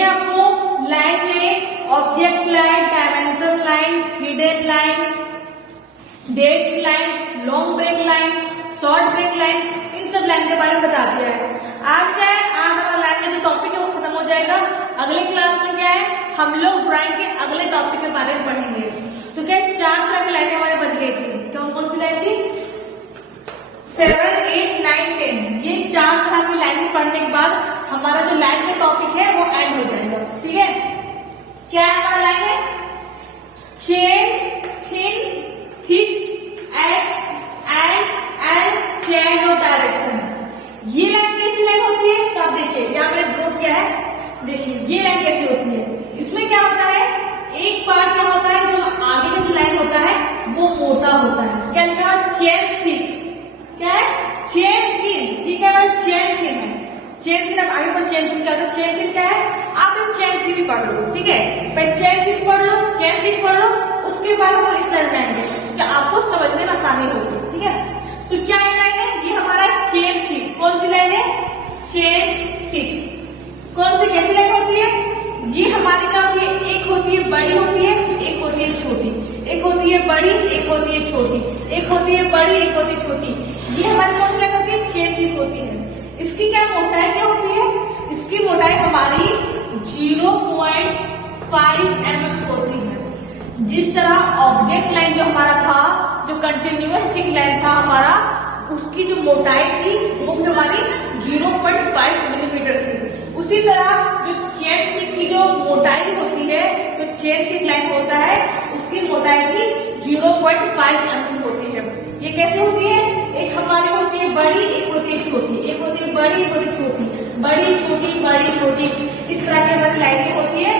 देंगे आपको लाइन में object line, dimension line, hidden line, date line, long break line, short break line, इन सब लाइन के बारे में बता दिया है। आज क्या है, आज हमारा लाइन का जो टॉपिक है वो खत्म हो जाएगा। अगले क्लास में क्या है, हम लोग ड्राइंग के अगले टॉपिक के बारे में पढ़ेंगे। तो क्या 4 तरह की लाइनें हमारे बच गई थी। कौन कौन सी लाइन थी? 7, 8, 9, 10। ये 4 तरह की लाइनें पढ़ने के बाद हमारा जो लाइन का टॉपिक है वो एंड हो जाएगा। ठीक है, क्या है हमारा लाइन है? Chain, thin, thick, and change of direction. ये लाइन कैसी लाइन होती है? तो आप देखिए यहाँ पे ड्रॉ किया है, देखिए ये लाइन कैसी होती है। इसमें क्या होता है, एक पार्ट क्या होता है, जो आगे का जो लाइन होता है वो मोटा होता है। क्या लिखा है? Chain thick. क्या है? Chain thin. ठीक है भाई, चेन थिन है। चेन थिन, अब आगे पर चेन थिन क्या होता है? चेन थिन क्या है? आप चेन थिन पढ़ लो। ठीक है, पहले चेन थिन पढ़ लो, चेन थिन पढ़ लो, उसके बाद वो इस लाइन में आएंगे तो आपको समझने में आसानी होगी। ठीक है, तो क्या ये लाइन है? ये हमारा चेन थिक। कौन सी लाइन है? Chain thick. कौन सी कैसी लाइन होती है? ये हमारी क्या होती है? एक होती है बड़ी होती है, एक होती है छोटी। एक होती है बड़ी, एक होती है छोटी। एक होती है बड़ी, एक होती है छोटी। ये हमारी कौन सी लाइन होती है? चेन थिक होती है। इसकी क्या मोटाई क्या होती है? इसकी मोटाई हमारी 0.5 mm होती है। जिस तरह ऑब्जेक्ट लाइन जो हमारा था, जो कंटिन्यूअस थिक लाइन था हमारा, उसकी जो मोटाई थी वो भी हमारी 0.5 मिलीमीटर थी। उसी तरह जो चेन थिक की जो मोटाई होती है, जो चेन थिक लाइन होता है, उसकी मोटाई भी 0.5 mm होती है। ये कैसे होती है? एक हमारी होती है बड़ी, एक होती है छोटी। एक होती है बड़ी, एक होती है छोटी। बड़ी छोटी, बड़ी छोटी, इस तरह की हमारी लाइनें होती है।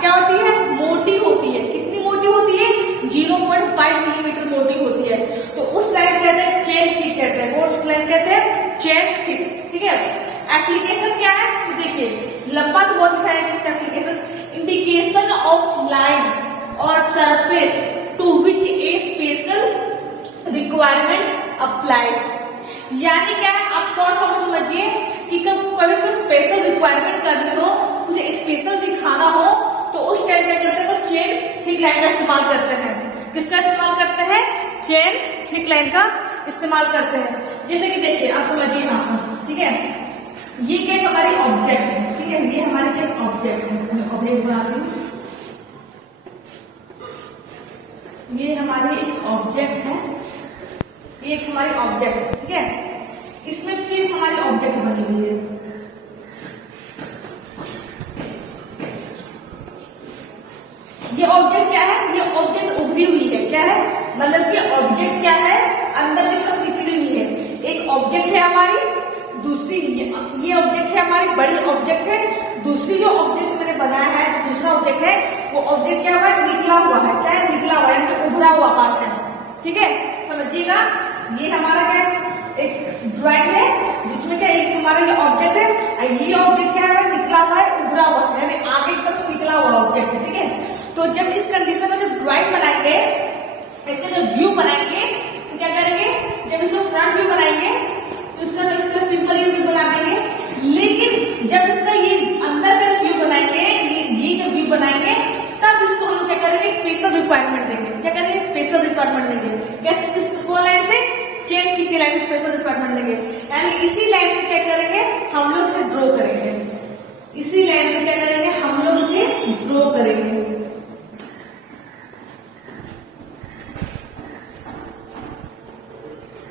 क्या होती है? मोटी होती है। कितनी मोटी होती है? 0.5 मिलीमीटर मोटी होती है। तो उस लाइन कहते हैं चेन थिक कहते हैं। वो लाइन कहते हैं चेन थिक। ठीक है, एप्लीकेशन क्या है? तो देखिए लंबा तो बहुत लिखा है इसका एप्लीकेशन। इंडिकेशन ऑफ लाइन और surface to which a special requirement applied. यानी क्या है, आप शॉर्ट फॉर्म में समझिए कि कभी कोई स्पेशल रिक्वायरमेंट करनी हो, उसे स्पेशल दिखाना हो, तो उस टाइम क्या करते हैं, तो चेन थिक लाइन का इस्तेमाल करते हैं। किसका इस्तेमाल करते हैं? चेन थिक लाइन का इस्तेमाल करते हैं। जैसे कि देखिए आप समझिए यहाँ पर। ठीक है, ये क्या हमारी ऑब्जेक्ट है। ठीक है, ये हमारी क्या ऑब्जेक्ट है। ऑब्जेक्ट बना रही हूँ, ये हमारी एक ऑब्जेक्ट है, ये एक हमारी ऑब्जेक्ट है। ठीक है, इसमें फिर हमारी ऑब्जेक्ट बनी हुई है। ये ऑब्जेक्ट क्या है? ये ऑब्जेक्ट उभरी हुई है। क्या है? मतलब कि ऑब्जेक्ट क्या है? अंदर की तरफ निकली हुई है। एक ऑब्जेक्ट है हमारी, दूसरी ये ऑब्जेक्ट है हमारी, बड़ी ऑब्जेक्ट है। दूसरी जो ऑब्जेक्ट मैंने बनाया है, जो दूसरा ऑब्जेक्ट है, वो ऑब्जेक्ट क्या हुआ है? निकला हुआ है। क्या है? निकला हुआ है, यानी उभरा हुआ पार्ट है। ठीक है, समझिएगा। ये हमारा क्या एक ड्राइंग है, जिसमें क्या एक हमारा ये ऑब्जेक्ट है, ये ऑब्जेक्ट क्या है? निकला हुआ है, उभरा हुआ है, यानी आगे तक निकला हुआ ऑब्जेक्ट है। ठीक है, तो जब इस कंडीशन में जब ड्राइंग बनाएंगे, ऐसे जब व्यू बनाएंगे, तो क्या करेंगे? जब इसको फ्रंट व्यू बनाएंगे तो इसका सिंपल व्यू बना देंगे। लेकिन जब इसका ये अंदर का व्यू बनाएंगे, ये जब व्यू बनाएंगे, तब इसको हम क्या करेंगे? स्पेशल रिक्वायरमेंट देंगे। क्या करेंगे? स्पेशल रिक्वायरमेंट देंगे। कैसे? किसको लाइन से? चेन थिक की लाइन स्पेशल रिक्वायरमेंट देंगे। यानी इसी लाइन से क्या करेंगे? हम लोग इसे ड्रॉ करेंगे। इसी लाइन से क्या करेंगे? हम लोग इसे ड्रॉ करेंगे।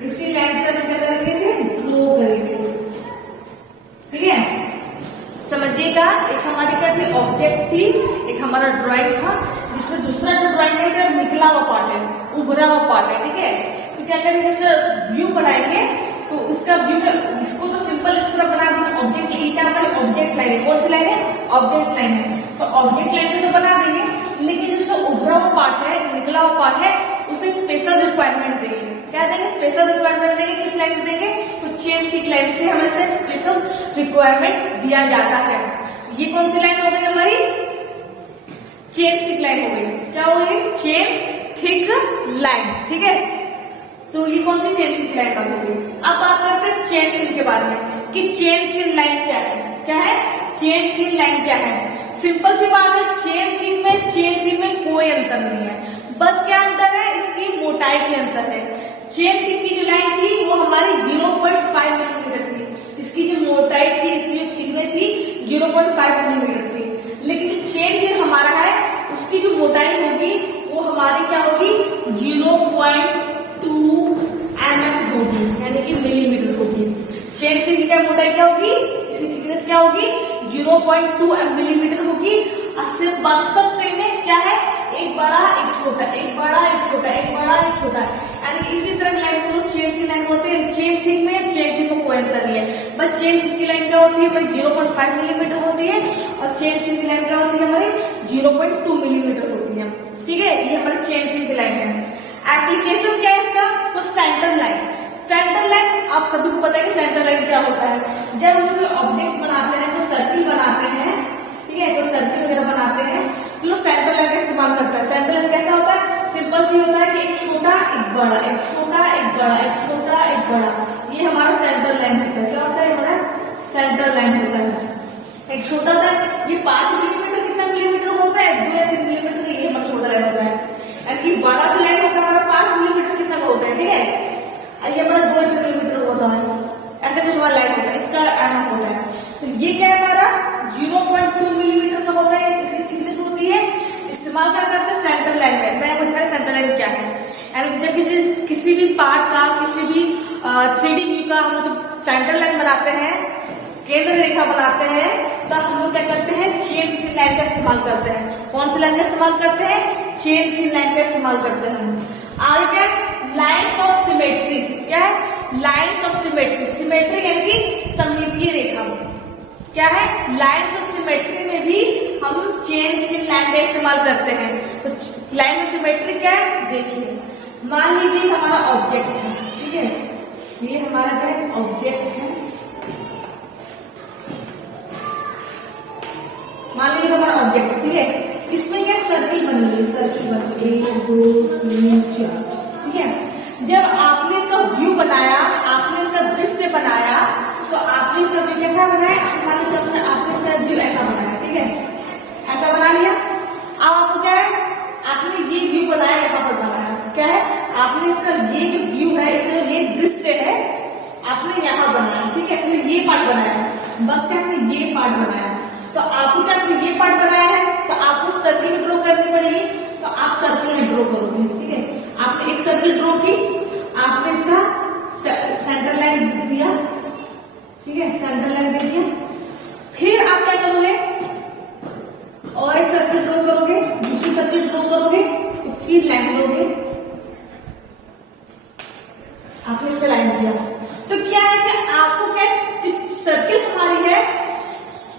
इसी लाइन से हम क्या करेंगे? इसे ड्रॉ करेंगे। ठीक है, समझिएगा। एक हमारी क्या थी? ऑब्जेक्ट थी। एक हमारा ड्राइंग था, जिसमें दूसरा जो ड्राइंग है क्या? निकला हुआ पार्ट है, उभरा हुआ पार्ट है। ठीक है, तो क्या करेंगे? इसका व्यू बनाएंगे। तो इसका व्यू का, इसको तो सिंपल इस तरह बना देंगे। ऑब्जेक्ट, ये क्या हमारी ऑब्जेक्ट लाइन है। कौन सी लाइन है? ऑब्जेक्ट लाइन है। तो ऑब्जेक्ट लाइन से तो बना देंगे, लेकिन इसका उभरा हुआ पार्ट है, निकला हुआ पार्ट है, उसे स्पेशल रिक्वायरमेंट देंगे। क्या देंगे? स्पेशल रिक्वायरमेंट देंगे। किस लाइन से देंगे? तो चेन थिक लाइन से हमें स्पेशल रिक्वायरमेंट दिया जाता है। ये कौन सी लाइन हो गई हमारी? चेन थिक लाइन हो गई। क्या हो गई? Chain thick line. ठीक है, तो ये कौन सी चेन थिन लाइन बात हो गई। अब बात करते हैं चेन थिन के बारे में कि चेन थिन लाइन क्या है। क्या है? चेन थिन लाइन क्या है? सिंपल सी बात है, चेन थीन में कोई अंतर नहीं है, बस क्या अंतर है, इसकी मोटाई की अंतर है। चेन थीन की जो लाइन थी वो हमारी 0.5 मिलीमीटर थी, इसकी जो मोटाई थी, इसकी जो थिकनेस थी 0.5 मिलीमीटर थी। लेकिन चेन थीन हमारा है, उसकी जो मोटाई होगी वो हमारी क्या होगी, 0.2 mm होगी, यानी कि मिलीमीटर होगी। चेन थीन की मोटाई क्या होगी, इसकी थिकनेस क्या होगी, 0.2 मिलीमीटर होगी। मकसद से में क्या है, एक बड़ा एक छोटा, एक बड़ा एक छोटा, एक बड़ा एक छोटा, यानी कि इसी तरह लाइन को लोग चेन थीन लाइन बोलते हैं। चेन थीन में कोई अंतर नहीं है, बस चेन थीन की लाइन क्या होती है हमारी 0.5 मिलीमीटर होती है, और चेन थीन की लाइन क्या होती है हमारी 0.2 मिलीमीटर होती है। ठीक है, ये हमारी चेन थीन की लाइन है। एप्लीकेशन क्या है इसका, तो सेंटर लाइन। सेंटर लाइन आप सभी को पता है कि सेंटर लाइन क्या होता है। जब हम लोग ऑब्जेक्ट बनाते हैं, तो सर्किल बनाते हैं, ठीक है, तो सर्किल वगैरह बनाते हैं, तो सेंटर लाइन का इस्तेमाल करता है। सेंटर लाइन कैसा होता है, सिंपल सी होता है कि एक छोटा एक बड़ा, एक छोटा एक बड़ा, एक छोटा एक बड़ा, ये हमारा सेंटर लाइन होता है। क्या होता है हमारा सेंटर लाइन होता है। एक छोटा था, ये 5 मिलीमीटर, कितना मिलीमीटर होता है, 2 या 3 मिलीमीटर, ये हमारा छोटा लाइन होता है। यानी बड़ा जो लाइन होता है हमारा 5 मिलीमीटर कितना होता है, ठीक है, ये हमारा 2 या 3 मिलीमीटर होता है, ऐसे कुछ हमारा लाइन होता है, इसका एम होता है। तो ये क्या है हमारा 0.2 मिलीमीटर का होता है, इसकी थिकनेस होती है। इस्तेमाल क्या करते हैं सेंटर लाइन में। मैं बताया सेंटर लाइन क्या है, यानी जब किसी भी पार्ट का, किसी भी 3D व्यू का हम लोग सेंटर लाइन बनाते हैं, केंद्र रेखा बनाते हैं, तो हम लोग क्या करते हैं, चेन थीन लाइन का इस्तेमाल करते हैं। कौन सी लाइन का इस्तेमाल करते हैं, चेन थीन लाइन का इस्तेमाल करते हैं। आगे क्या है, लाइन्स ऑफ सिमेट्री। क्या है, लाइन्स ऑफ सिमेट्री। सिमेट्री यानी कि सममितीय रेखा। क्या है, लाइन्स ऑफ सिमेट्री में भी हम चेन थीन लाइन का इस्तेमाल करते हैं। तो लाइन ऑफ सिमेट्री क्या है, देखिए, मान लीजिए हमारा ऑब्जेक्ट है, ठीक है, ये हमारा क्या है, ऑब्जेक्ट है। मान लीजिए हमारा ऑब्जेक्ट है, ठीक है, इसमें क्या सर्किल बनी हुई, सर्किल बनी 1 2 3 4, ठीक है। जब आपने इसका व्यू बनाया, आपने इसका दृश्य बनाया, तो आपने इसका व्यू क्या बनाया, मान लीजिए आपने इसका व्यू ऐसा बनाया, ठीक है, ऐसा बना लिया। अब आपको क्या है, आपने ये व्यू बनाया, यहाँ पर बनाया, क्या है, आपने इसका ये जो व्यू है, इसका ये दृश्य है, आपने यहाँ बनाया, ठीक है, तो ये पार्ट बनाया, बस क्या आपने ये पार्ट बनाया। तो आपको क्या, आपने ये पार्ट बनाया है, तो आपको सर्किल ड्रॉ करनी पड़ेगी, तो आप सर्किल में ड्रॉ करोगे, ठीक है। आपने एक सर्किल ड्रॉ की, आपने इसका सेंटर लाइन दिया, ठीक है, सेंटर लाइन दे दिया। फिर आप क्या करोगे, और एक सर्किल ड्रॉ करोगे, दूसरी सर्किल ड्रॉ करोगे, तो फिर लाइन दोगे। आपने इसका लाइन दिया, तो क्या है कि आपको क्या, सर्किल हमारी है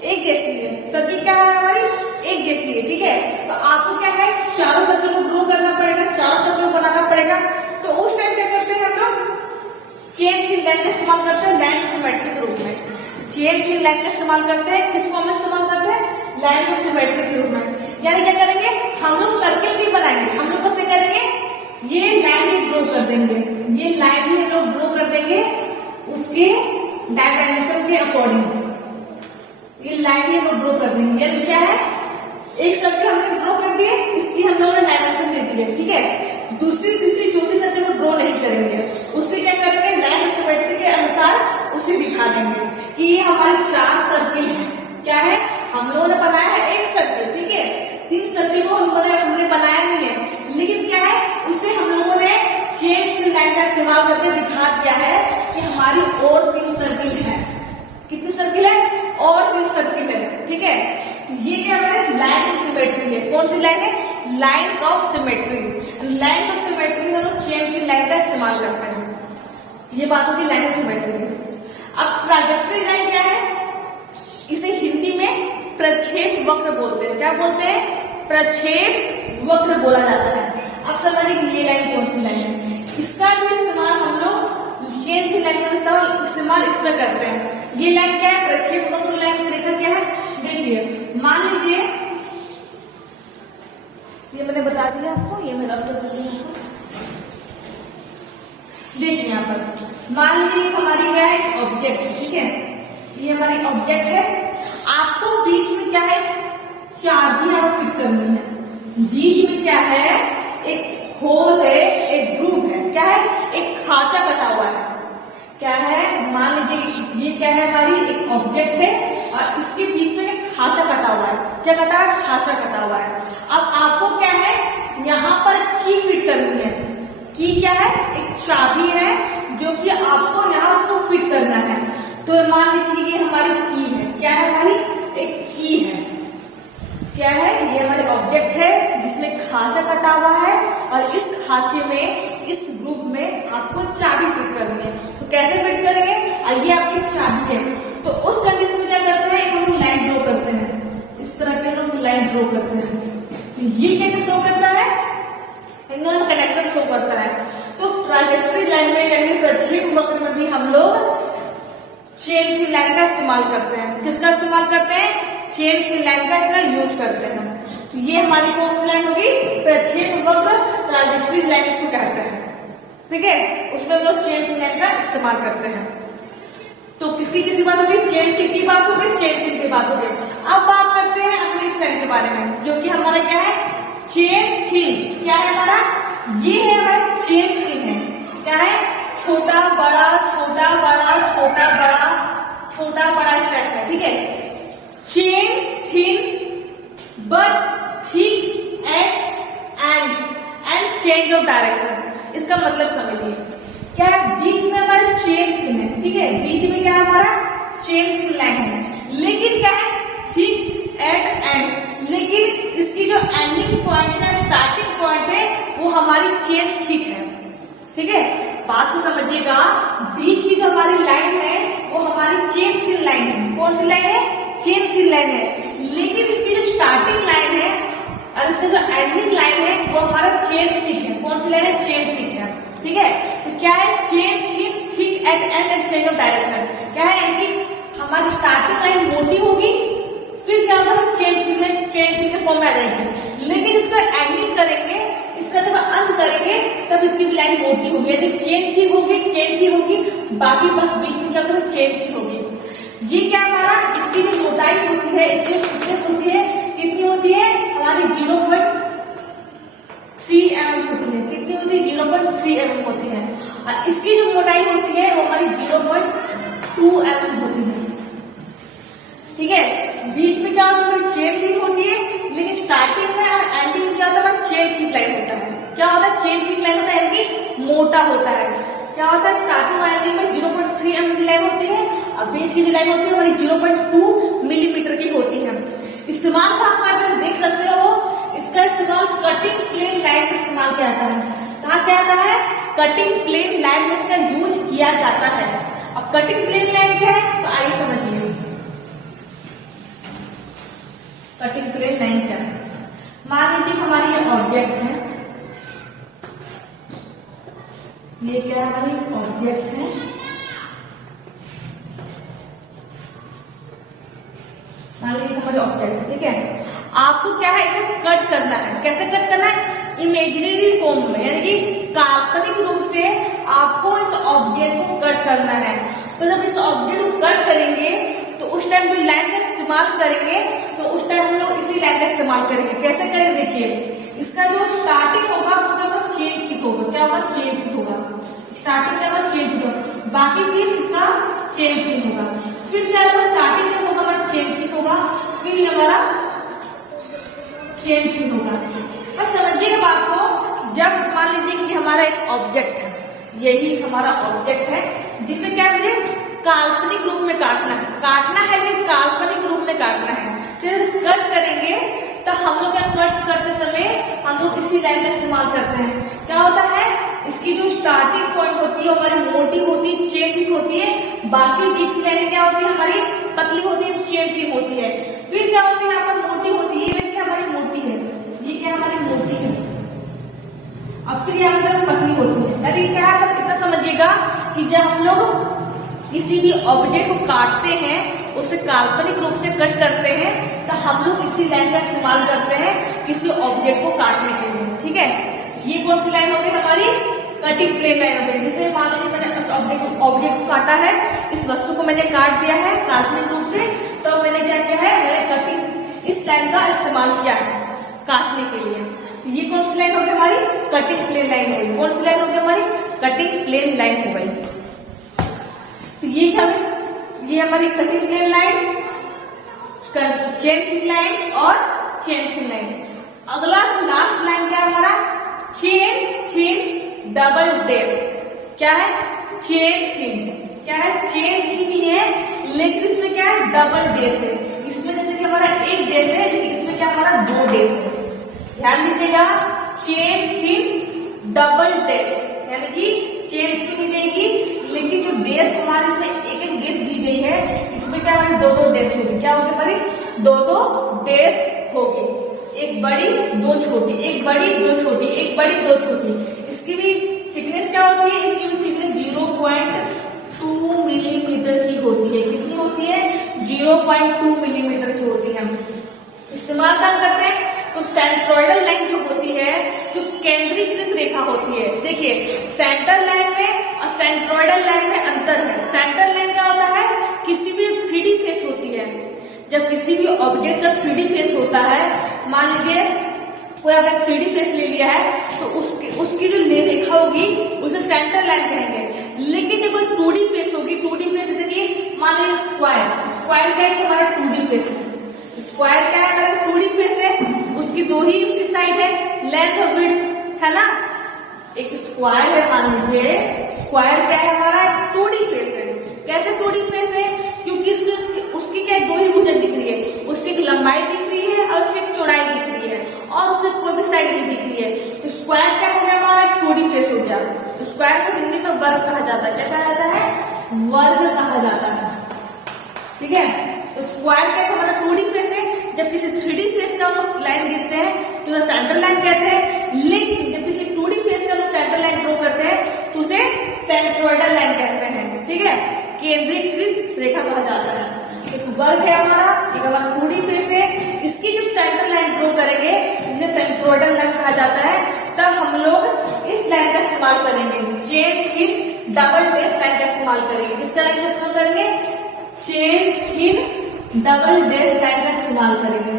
एक जैसी है, सर्किल क्या है हमारी एक जैसी है, ठीक है। तो आपको क्या है, चारों सर्किल को ड्रॉ करना पड़ेगा, चारों सर्किल बनाना पड़ेगा। तो उस टाइम क्या करते हैं हम लोग, चेन थीन लाइन का इस्तेमाल करते हैं, लाइन ऑफ सिमेट्री के रूप में। चेन थीन लाइन का इस्तेमाल करते हैं, किस फॉर्म में इस्तेमाल करते हैं, लाइन ऑफ सिमेट्री के रूप में। यानी क्या करेंगे, हम लोग सर्किल भी बनाएंगे, हम लोग कैसे करेंगे, ये लाइन ही ड्रॉ कर देंगे, ये लाइन ही हम लोग ड्रॉ कर देंगे उसके डायमेंशन के अकॉर्डिंग, ये लाइन ही हम लोग ड्रॉ कर देंगे। यानी क्या है, एक सर्किल हमने ड्रॉ कर दिए, इसकी हम लोगों ने डायमेंशन दे दी है, ठीक है। दूसरी तीसरी चौथी सर्किल को ड्रॉ नहीं करेंगे, उससे क्या करेंगे, लाइन ऑफ सिमेट्री के अनुसार उसे दिखा देंगे कि ये हमारी 4 सर्किल है। क्या है, हम लोगों ने बनाया है एक सर्किल, ठीक है, 3 सर्किल को हमने बनाया नहीं है, लेकिन क्या है, उसे हम लोगों ने चेन थीन लाइन का इस्तेमाल करके दिखा दिया है कि हमारी और 3 सर्किल है। कितनी सर्किल है, और 3 सर्किल है, ठीक है। ये क्या हमारे लाइन ऑफ सिमेट्री है। कौन सी लाइन है, lines of symmetry. Lines of symmetry में हम लोग चेन थीन लाइन का इस्तेमाल करते हैं। ये बात होगी लाइन ऑफ सिमेट्री में। अब ट्राजेक्टरी लाइन क्या है, इसे हिंदी में प्रक्षेप वक्र बोलते हैं। क्या बोलते हैं, प्रक्षेप वक्र बोला जाता है। अब समझिए ये लाइन कौन सी लाइन है, इसका भी इस्तेमाल हम लोग चेन थीन लाइन का इस्तेमाल इसमें करते हैं। ये लाइन क्या है, प्रक्षेप वक्र लाइन की रेखा क्या है, देखिए, मान लीजिए ये मैंने बता दिया आपको, ये मैं रख देती हूँ आपको। देखिए यहाँ पर मान लीजिए हमारी क्या है, ऑब्जेक्ट, ठीक है, ये हमारी ऑब्जेक्ट है। आपको बीच में क्या है, चाबी यहाँ फिट करनी है। बीच में क्या है, एक होल है, एक ग्रूव है, क्या है, एक खांचा कटा हुआ है। क्या है, मान लीजिए ये क्या है, हमारी एक ऑब्जेक्ट है और इसके बीच में एक खांचा कटा हुआ है। क्या कटा है, खांचा कटा हुआ है। अब आपको क्या है, यहाँ पर की फिट करनी है। की क्या है, एक चाबी है जो कि आपको यहाँ उसको फिट करना है। तो मान लीजिए ये हमारी की है। क्या है, हमारी एक की है। क्या है, ये हमारे ऑब्जेक्ट है जिसमें खांचा कटा हुआ है और इस खांचे में, इस ग्रुप में आपको चाबी फिट करनी है। तो कैसे फिट करेंगे, ये आपकी चाबी है। तो उस कंडीशन में क्या करते हैं, एक हम लाइन ड्रॉ करते हैं, इस तरह के हम लाइन ड्रॉ करते हैं। तो ये क्या शो करता है, इन दोनों कनेक्शन शो करता है। तो ट्रांजैक्टरी लाइन में यानी प्रक्षेप वक्र में भी हम लोग चेन थ्री लाइन का इस्तेमाल करते हैं। किसका इस्तेमाल करते हैं, चेन थ्री लाइन का इसका यूज करते हैं। तो ये हमारी कौन सी लाइन होगी, प्रक्षेप वक्र ट्रांजैक्टरी लाइन इसको कहते हैं। ठीक है, उसमें हम लोग चेन थ्री लाइन का इस्तेमाल करते हैं। तो किसकी किसकी बात होगी, चेन थ्री की बात होगी, चेन थ्री की बात होगी। अब बात करते हैं अपनी इस लाइन के बारे में, जो कि हमारा क्या है, चेन थ्री। क्या है हमारा, ये है हमारा चेन थ्री है। क्या है, छोटा बड़ा, छोटा बड़ा, छोटा बड़ा, छोटा बड़ा इस टाइप का। ठीक है, chain thin but thick and change of direction. इसका मतलब समझिए, क्या है, बीच में हमारा चेन थिन है। ठीक है, बीच में क्या है, हमारा चेन थिन लाइन है, लेकिन क्या है, थिक एट एंड्स, लेकिन इसकी जो एंडिंग पॉइंट है, स्टार्टिंग पॉइंट है, वो हमारी चेन थिक है। ठीक है, बात को समझिएगा, बीच की जो हमारी लाइन है वो हमारी चेन थिन लाइन है। कौन सी लाइन है, चेन थिन लाइन है, लेकिन इसकी जो स्टार्टिंग लाइन है और इसका जो एंडिंग लाइन है वो हमारा चेन थिक है। कौन सी लाइन है, चेन थिक है। ठीक है, तो क्या है, chain thin thick eight and and change of direction. क्या है, इनकी हमारी स्टार्टिंग लाइन मोटी होगी, फिर क्या होगा, चेन थिन के फॉर्म में आ जाएगी, लेकिन इसका एंडिंग करेंगे, इसका जब अंत करेंगे तब इसकी लाइन मोटी होगी, यानी चेन थिक होगी, चेन थिक होगी, बाकी बस बीच में क्या करें, चेन थिक होगी। ये क्या हमारा, इसकी जो मोटाई होती है, इसकी जो थिकनेस होती है, कितनी होती है, हमारी 0.3 mm होती है। कितनी होती है, 0.3 mm होती है। और इसकी जो मोटाई होती है वो हमारी 0.2 mm होती है। ठीक है, बीच में क्या होता है, हमारी चेन थिक होती है, लेकिन स्टार्टिंग में और एंडिंग में क्या होता है, हमारा चेन थिक लाइन होता है। क्या होता है, चेन थिक लाइन होता है, यानी मोटा होता है। क्या होता है, स्टार्टिंग और एंडिंग में 0.3 mm की लाइन होती है और बीच की लाइन होती है हमारी 0.2 मिलीमीटर की होती है। इस्तेमाल कहाँ करते हैं, देख सकते हो, इसका इस्तेमाल कटिंग प्लेन लाइन में इस्तेमाल किया जाता है। कहाँ क्या आता है, कटिंग प्लेन लाइन में इसका यूज किया जाता है। अब कटिंग प्लेन लाइन क्या है, तो आइए समझिए कटिंग प्लेन लाइन क्या है। मान लीजिए हमारी ये ऑब्जेक्ट है, ये क्या हमारी ऑब्जेक्ट है, मान लीजिए हमारी ऑब्जेक्ट है। ठीक है, आपको क्या है, इसे कट करना है। कैसे कट करना है, इमेजिनरी फॉर्म में, यानी कि काल्पनिक रूप से आपको इस ऑब्जेक्ट को कट करना है। तो जब इस ऑब्जेक्ट को कट करेंगे तो उस टाइम जो लाइन का इस्तेमाल करेंगे, तो उस टाइम हम लोग इसी लाइन का इस्तेमाल करेंगे। कैसे करेंगे, देखिए, इसका जो स्टार्टिंग होगा वो क्या होगा, चेन थिक होगा। क्या होगा, चेन थिक होगा, स्टार्टिंग क्या होगा, चेन थिक होगा, बाकी फिर इसका चेन थिक होगा, फिर क्या होगा, स्टार्टिंग में होगा हमारा चेन थिक होगा, फिर हमारा चेन थिक होगा। बस समझिएगा बात को, जब मान लीजिए कि हमारा एक ऑब्जेक्ट है, यही हमारा ऑब्जेक्ट है, जिसे क्या मुझे काल्पनिक रूप में काटना है, लेकिन काल्पनिक रूप में काटना है। तो कट करेंगे तो हम लोग क्या कट करते समय हम लोग इसी लाइन का इस्तेमाल करते हैं। क्या होता है, इसकी जो स्टार्टिंग पॉइंट होती है हमारी मोटी होती है, चेन थिक होती है, बाकी बीच की लाइन क्या होती है, हमारी पतली होती है, चेन थिक होती है। फिर क्या होती है, यहाँ पर मोटी होती है, लेकिन हमारी मोटी है, ये क्या हमारी मोटी है, और फिर यहाँ पर पतली होती है। यानी क्या है, बस इतना समझिएगा कि जब हम लोग किसी भी ऑब्जेक्ट को काटते हैं, उसे काल्पनिक रूप से कट करते हैं, तो हम लोग इसी लाइन का इस्तेमाल करते हैं किसी ऑब्जेक्ट को काटने के लिए। ठीक है, ये कौन सी लाइन होगी, हमारी कटिंग प्लेन लाइन होगी। जैसे मान लीजिए मैंने उस ऑब्जेक्ट को काटा है, इस वस्तु को मैंने काट दिया है काल्पनिक रूप से, तो मैंने क्या किया है, मैंने कटिंग इस लाइन का इस्तेमाल किया है काटने के लिए। ये कौन सी लाइन होगी हमारी? कटिंग प्लेन लाइन होगी। कौन सी लाइन होगी हमारी? कटिंग प्लेन लाइन हो गई। तो ये क्या होगी? ये हमारी cutting plane line, chain thin line और चेन थिन लाइन। अगला लास्ट लाइन क्या है हमारा? Chain thin double dash. क्या है? Chain thin. क्या है? चेन थिन ही है, लेकिन इसमें क्या है? डबल डैश है। इसमें जैसे कि हमारा एक डैश है, लेकिन इसमें क्या हमारा दो डैश है। ध्यान दीजिएगा, चेन थिन डबल डैश, यानी कि चेन थिन ही रहेगी, लेकिन जो डैश हमारे इसमें एक एक डैश दी गई है, इसमें क्या हमारी दो दो डैश होगी। क्या होगी हमारी? दो दो डैश होगी। एक बड़ी दो छोटी, एक बड़ी दो छोटी, एक बड़ी दो छोटी। इसकी भी थिकनेस क्या होती है? इसकी भी थिकनेस 0.2 मिलीमीटर की होती है। कितनी होती है? 0.2 मिलीमीटर की होती है। इस्तेमाल क्या करते हैं? तो सेंट्रोइडल लाइन जो होती है, जो केंद्रीकृत रेखा होती है। देखिए, सेंटर लाइन में और सेंट्रोइडल लाइन में अंतर है। सेंटर लाइन क्या होता है? किसी भी 3D फेस होती है। जब किसी भी ऑब्जेक्ट का 3D फेस होता है, मान लीजिए कोई आपने 3D फेस ले लिया है, तो उसकी जो रेखा होगी उसे सेंटर लाइन कहेंगे। लेकिन जब कोई 2D फेस होगी, 2D फेस जैसे कि मान लीजिए स्क्वायर, स्क्वायर क्या है? हमारा 2D फेस है। स्क्वायर क्या है? हमारा 2D फेस है। उसकी दो ही उसकी साइड है, लेंथ और विड्थ, है ना। एक स्क्वायर है, मान लीजिए स्क्वायर क्या है? हमारा 2D फेस है। कैसे 2D फेस है? क्योंकि उसकी क्या दो ही भुजा दिख रही है। उसकी एक लंबाई दिख रही है और उसकी एक चौड़ाई दिख रही है, और उसे कोई भी साइड नहीं दिख रही है। तो स्क्वायर क्या हो गया? हमारा 2D फेस हो गया। स्क्वायर को हिंदी में वर्ग कहा जाता है। क्या कहा जाता है? वर्ग कहा जाता है। ठीक है, तो स्क्वायर क्या हमारा 2D फेस है। जब किसी 3D फेस का हम लोग लाइन खींचते हैं तो उसे सेंटर लाइन कहते हैं, लेकिन जब किसी 2D फेस का हम लोग सेंटर लाइन ड्रॉ करते हैं तो उसे सेंट्रोइडल लाइन कहते हैं। ठीक है, केंद्रीकृत रेखा कहा जाता है। एक वर्ग है हमारा, एक हमारा 2D फेस है। इसकी जब सेंटर लाइन ड्रॉ करेंगे, जिसे सेंट्रोइडल लाइन कहा जाता है, तब हम लोग इस लाइन का इस्तेमाल करेंगे, chain thin double dash line का इस्तेमाल करेंगे। किसका लाइन का इस्तेमाल करेंगे? Chain thin double dash line का इस्तेमाल करेंगे।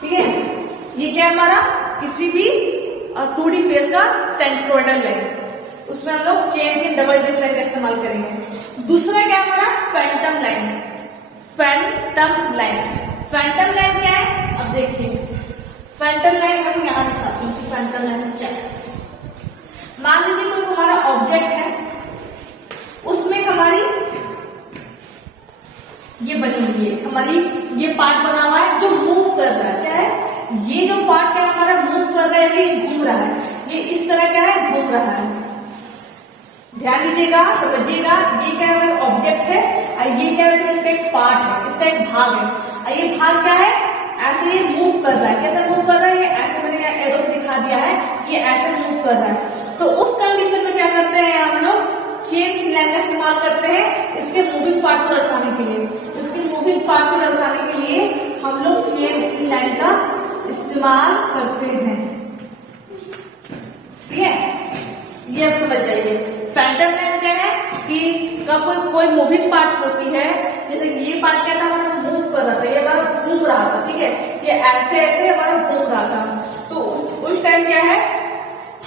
ठीक है, ये क्या हमारा? किसी भी 2D फेस का सेंट्रोइडल लाइन, उसमें हम लोग chain thin double dash line का इस्तेमाल करेंगे। दूसरा क्या हमारा? Phantom line. Phantom line, Phantom line क्या है? अब देखिए, फैंटम लाइन हम यहां दिखाती हूँ कि फैंटम लाइन क्या है। मान लीजिए कोई हमारा ऑब्जेक्ट है, उसमें हमारी ये बनी हुई है, हमारी ये पार्ट बना हुआ है जो मूव कर रहा है। क्या है? ये जो पार्ट क्या है हमारा मूव कर रहा है, ये घूम रहा है, ये इस तरह क्या है? घूम रहा है। ध्यान दीजिएगा, समझिएगा, ये क्या है? ऑब्जेक्ट है, और ये क्या है? इसका एक पार्ट है, इसका एक भाग है, और ये भाग क्या है? ऐसे ये मूव कर रहा है। कैसे मूव कर रहा है? ये ऐसे मैंने एरो से दिखा दिया है, ये ऐसे मूव कर रहा है। तो उस कंडीशन में क्या करते हैं हम लोग? चेन थिन लाइन का इस्तेमाल करते हैं इसके मूविंग पार्ट को दर्शाने के लिए। इसके मूविंग पार्ट को दर्शाने के लिए हम लोग चेन थिन लाइन का इस्तेमाल करते हैं। ठीक है, ये आप समझ जाइए। फैंटम लाइन क्या है? कि कब कोई मूविंग पार्ट होती है, जैसे ये पार्ट क्या था? हमारा मूव कर रहा था, ये हमारा घूम रहा था। ठीक है, ये ऐसे ऐसे हमारा घूम रहा था। तो उस टाइम क्या है?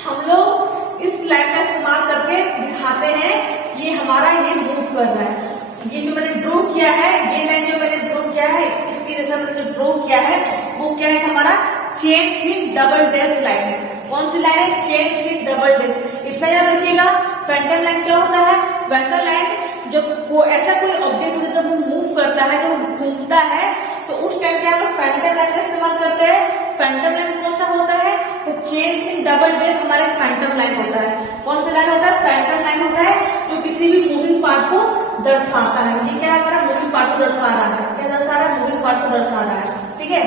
हम लोग इस लाइन का इस्तेमाल करके दिखाते हैं ये हमारा ये मूव कर रहा है। ये जो मैंने ड्रॉ किया है, ये लाइन जो मैंने ड्रॉ किया है, इसकी जैसा मैंने जो ड्रॉ किया है वो क्या है? हमारा chain thin double dash line है। कौन सी लाइन है? Chain thin double dash. इतना याद रखिएगा। फैंटम लाइन क्या होता है? वैसा लाइन जब ऐसा कोई ऑब्जेक्ट जब वो मूव करता है, जब वो घूमता है, तो उस टाइम क्या हम फैंटम लाइन का इस्तेमाल करते हैं। फैंटम लाइन कौन सा होता है? तो चेन थिन डबल डैश हमारा फैंटम लाइन होता है। कौन सा लाइन होता है? फैंटम लाइन होता है, जो किसी भी मूविंग पार्ट को दर्शाता है। ये क्या है? हमारा मूविंग पार्ट को दर्शा रहा है। क्या दर्शा रहा है? मूविंग पार्ट को दर्शा रहा है। ठीक है,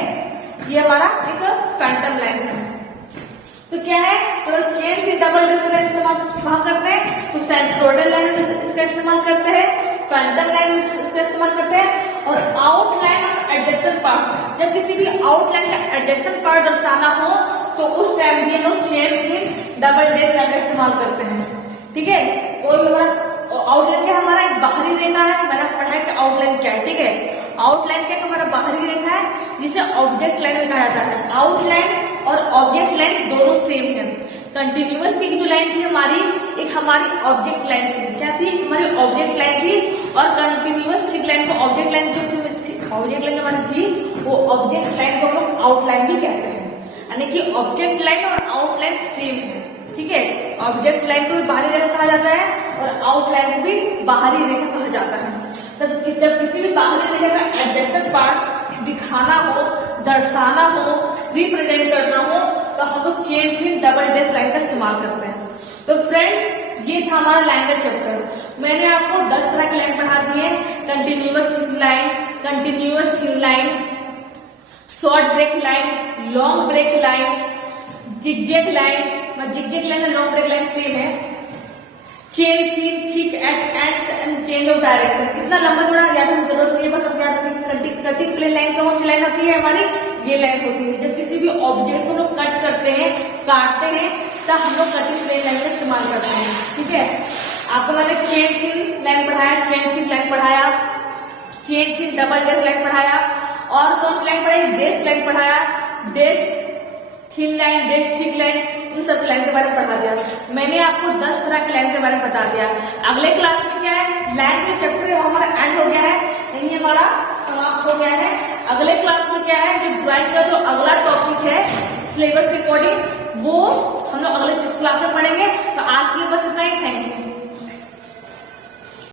ये हमारा एक फैंटम लाइन है। तो क्या है? तो चेन थिन डबल डैश का इस्तेमाल कहाँ करते हैं? तो सेंट्रोइडल लाइन में इसका इस्तेमाल करते हैं, फैंटम लाइन में इसका इस्तेमाल करते हैं, और आउटलाइन और एडजेक्शन पार्ट। जब किसी भी आउटलाइन का एडजेक्शन पार्ट दर्शाना हो तो उस टाइम भी हम लोग chain thin double dash line का इस्तेमाल करते हैं। ठीक है, कोई भी हमारा आउटलाइन क्या? हमारा एक बाहरी रेखा है, मैंने पढ़ा है कि आउटलाइन क्या है। ठीक है, आउटलाइन क्या हमारा बाहरी रेखा है जिसे ऑब्जेक्ट लाइन में कहा जाता है। आउटलाइन और ऑब्जेक्ट लाइन दोनों सेम है। कंटिन्यूअस थी जो लाइन थी हमारी, एक हमारी ऑब्जेक्ट लाइन थी। क्या थी? हमारी ऑब्जेक्ट लाइन थी। और कंटिन्यूअस थिक लाइन को ऑब्जेक्ट लाइन ऑब्जेक्ट लाइन हमारी थी वो ऑब्जेक्ट लाइन को हम लोग आउटलाइन भी कहते हैं। यानी कि ऑब्जेक्ट लाइन और आउटलाइन सेम है। ठीक है, ऑब्जेक्ट लाइन को भी बाहरी रेखा कहा जाता है और आउटलाइन को भी बाहरी जब किसी भी बाहरी रेखा का एडजेसेंट पार्ट्स दिखाना हो, दर्शाना हो, रिप्रेजेंट करना हो तो हम लोग chain thin double dash line का इस्तेमाल करते हैं। तो फ्रेंड्स ये था हमारा लाइन का चैप्टर। मैंने आपको 10 तरह की लाइन पढ़ा दी है। Continuous thin line, continuous thin line, short break line, long break line, zigzag line. Zigzag line और लॉन्ग ब्रेक लाइन सेम है। Chain thin thick at ends and change of direction. कितना लंबा थोड़ा याद रखने की जरूरत नहीं है, बस अब याद रखिए कटिंग प्लेन लाइन कौन सी लाइन होती है हमारी? ये लाइन होती है। जब किसी भी ऑब्जेक्ट को लोग कट करते हैं, काटते हैं तब हम लोग कटिंग प्लेन लाइन का इस्तेमाल करते हैं। ठीक है, आपको मैंने चेन थिन लाइन पढ़ाया, चेन थिक लाइन पढ़ाया, chain thin double dash line पढ़ाया, और कौन सी लाइन पढ़ाई? डैश लाइन पढ़ाया, dash thin line, dash thick line, इन सब लाइन के बारे में पढ़ा दिया। मैंने आपको 10 तरह की लाइन के बारे में बता दिया। अगले क्लास में क्या है, लाइन का चैप्टर हमारा एंड हो गया है, यही हमारा समाप्त हो गया है। अगले क्लास में क्या है, जो ड्राइंग का जो अगला टॉपिक है सिलेबस के अकॉर्डिंग वो हम लोग अगले क्लास में पढ़ेंगे। तो आज के लिए बस इतना ही। Thank you.